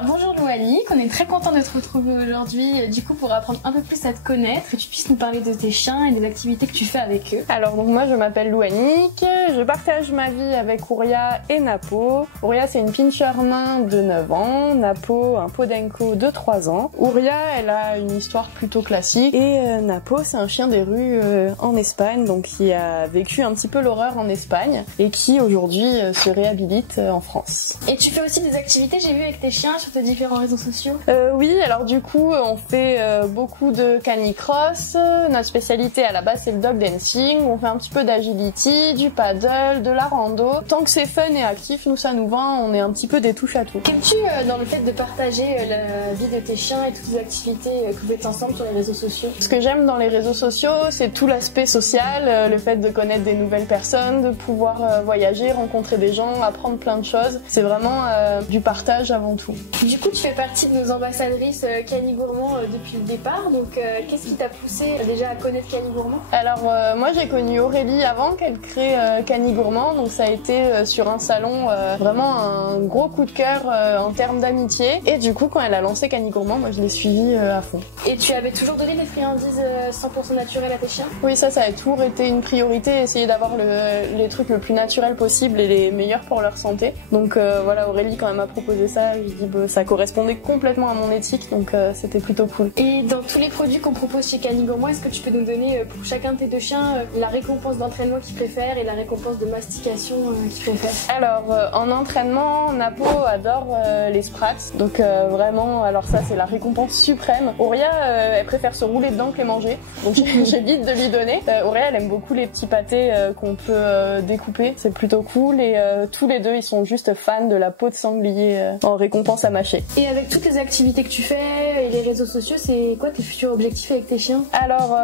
Alors bonjour Louanique, on est très content de te retrouver aujourd'hui du coup pour apprendre un peu plus à te connaître et tu puisses nous parler de tes chiens et des activités que tu fais avec eux. Alors donc moi je m'appelle Louanique, je partage ma vie avec Ouria et Napo. Ouria c'est une pinscher nain de 9 ans, Napo un podenco de 3 ans. Ouria elle a une histoire plutôt classique et Napo c'est un chien des rues en Espagne, donc qui a vécu un petit peu l'horreur en Espagne et qui aujourd'hui se réhabilite en France. Et tu fais aussi des activités, j'ai vu avec tes chiens sur tes différents réseaux sociaux. Oui, alors du coup on fait beaucoup de canicross, notre spécialité à la base c'est le dog dancing, on fait un petit peu d'agility, du paddle, de la rando. Tant que c'est fun et actif, nous ça nous va, on est un petit peu des touches à tout. Qu'aimes-tu dans le fait de partager la vie de tes chiens et toutes les activités que vous faites ensemble sur les réseaux sociaux? Ce que j'aime dans les réseaux sociaux, c'est tout l'aspect social, le fait de connaître des nouvelles personnes, de pouvoir voyager, rencontrer des gens, apprendre plein de choses. C'est vraiment du partage avant tout. Du coup, tu fais partie de nos ambassadrices Cani Gourmand depuis le départ, donc qu'est-ce qui t'a poussé déjà à connaître Cani Gourmand? Alors moi j'ai connu Aurélie avant qu'elle crée Cani Gourmand, donc ça a été sur un salon vraiment un gros coup de cœur en termes d'amitié, et du coup quand elle a lancé Cani Gourmand, moi je l'ai suivie à fond. Et tu avais toujours donné des friandises 100% naturelles à tes chiens? Oui, ça a toujours été une priorité, essayer d'avoir les trucs le plus naturels possible et les meilleurs pour leur santé. Donc voilà, Aurélie quand elle m'a proposé ça, je dis ça correspondait complètement à mon éthique, donc c'était plutôt cool. Et dans tous les produits qu'on propose chez Cani Gourmand, est-ce que tu peux nous donner pour chacun de tes deux chiens la récompense d'entraînement qu'ils préfèrent et la récompense de mastication qu'ils préfèrent? Alors en entraînement, Napo adore les sprats, donc vraiment, alors ça c'est la récompense suprême. Auria elle préfère se rouler dedans que les manger, donc j'évite de lui donner. Auria elle aime beaucoup les petits pâtés qu'on peut découper, c'est plutôt cool, et tous les deux ils sont juste fans de la peau de sanglier en récompense à mâcher. Et avec toutes les activités que tu fais et les réseaux sociaux, c'est quoi tes futurs objectifs avec tes chiens? Alors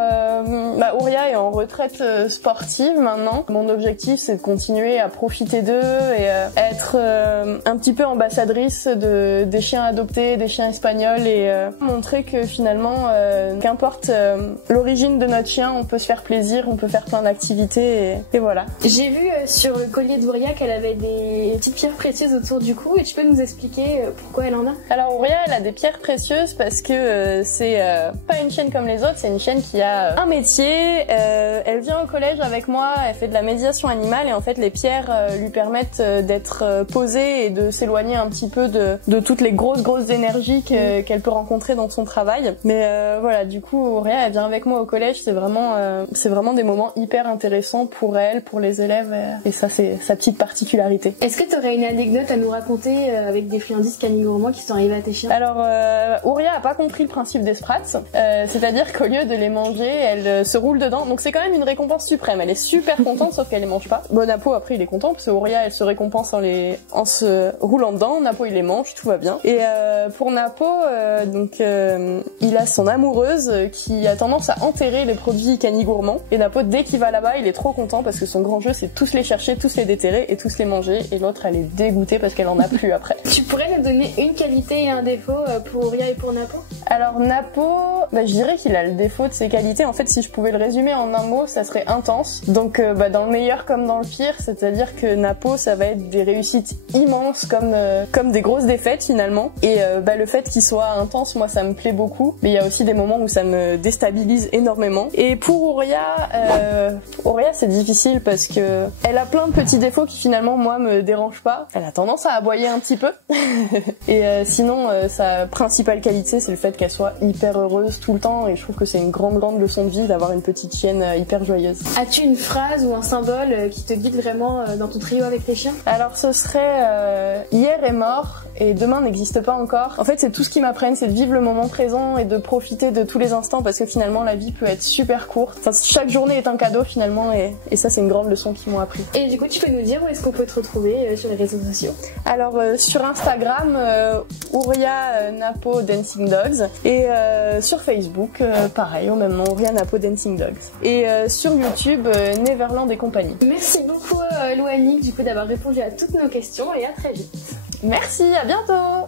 Ouria est en retraite sportive maintenant. Mon objectif c'est de continuer à profiter d'eux et être un petit peu ambassadrice des chiens adoptés, des chiens espagnols, et montrer que finalement qu'importe l'origine de notre chien, on peut se faire plaisir, on peut faire plein d'activités, et voilà. J'ai vu sur le collier d'Ouria qu'elle avait des petites pierres précieuses autour du cou, et tu peux nous expliquer pourquoi elle en a? Alors Ouria elle a des pierres précieuses parce que c'est pas une chienne comme les autres, c'est une chienne qui a un métier, elle vient au collège avec moi, elle fait de la médiation animale, et en fait les pierres lui permettent d'être posée et de s'éloigner un petit peu de toutes les grosses énergies qu'elle peut rencontrer dans son travail. Mais voilà, du coup Ouria elle vient avec moi au collège, c'est vraiment des moments hyper intéressants pour elle, pour les élèves, et ça c'est sa petite particularité. Est-ce que tu aurais une anecdote à nous raconter avec des friandises Cani Gourmand qui sont arrivées à tes chiens? Alors Ouria a pas compris le principe des sprats, c'est-à-dire qu'au lieu de les manger, elle se roule dedans, donc c'est quand même une récompense suprême, elle est super contente sauf qu'elle les mange pas. Bon, Napo après il est content parce que Ouria elle se récompense en se roulant dedans, Napo il les mange, tout va bien. Et pour Napo, il a son amoureuse qui a tendance à enterrer les produits Cani Gourmand, et Napo dès qu'il va là-bas il est trop content parce que son grand jeu c'est tous les chercher, tous les déterrer et tous les manger, et l'autre elle est dégoûtée parce qu'elle en a plus après. Tu pourrais nous donner une qualité et un défaut pour Ouria et pour Napo? Alors Napo, je dirais qu'il a le défaut de ses qualités. En fait, si je pouvais le résumer en un mot, ça serait intense. Donc dans le meilleur comme dans le pire, c'est-à-dire que Napo, ça va être des réussites immenses comme des grosses défaites finalement. Et le fait qu'il soit intense, moi ça me plaît beaucoup. Mais il y a aussi des moments où ça me déstabilise énormément. Et pour Ouria c'est difficile parce que elle a plein de petits défauts qui finalement moi me dérangent pas. Elle a tendance à aboyer un petit peu. Et sinon sa principale qualité c'est le fait qu'elle soit hyper heureuse tout le temps, et je trouve que c'est une grande leçon de vie d'avoir une petite chienne hyper joyeuse. As-tu une phrase ou un symbole qui te guide vraiment dans ton trio avec tes chiens? Alors ce serait hier est mort et demain n'existe pas encore. En fait c'est tout ce qu'ils m'apprennent, c'est de vivre le moment présent et de profiter de tous les instants, parce que finalement la vie peut être super courte. Enfin, chaque journée est un cadeau finalement, et ça c'est une grande leçon qu'ils m'ont appris. Et du coup tu peux nous dire où est-ce qu'on peut te retrouver sur les réseaux sociaux? Alors sur Instagram, Ouria Napo Dancing Dogs, et sur Facebook pareil au même nom, Ouria Napo Dancing Dogs, et sur YouTube Neverland et compagnie. Merci beaucoup Louanique du coup d'avoir répondu à toutes nos questions, et à très vite. Merci, à bientôt.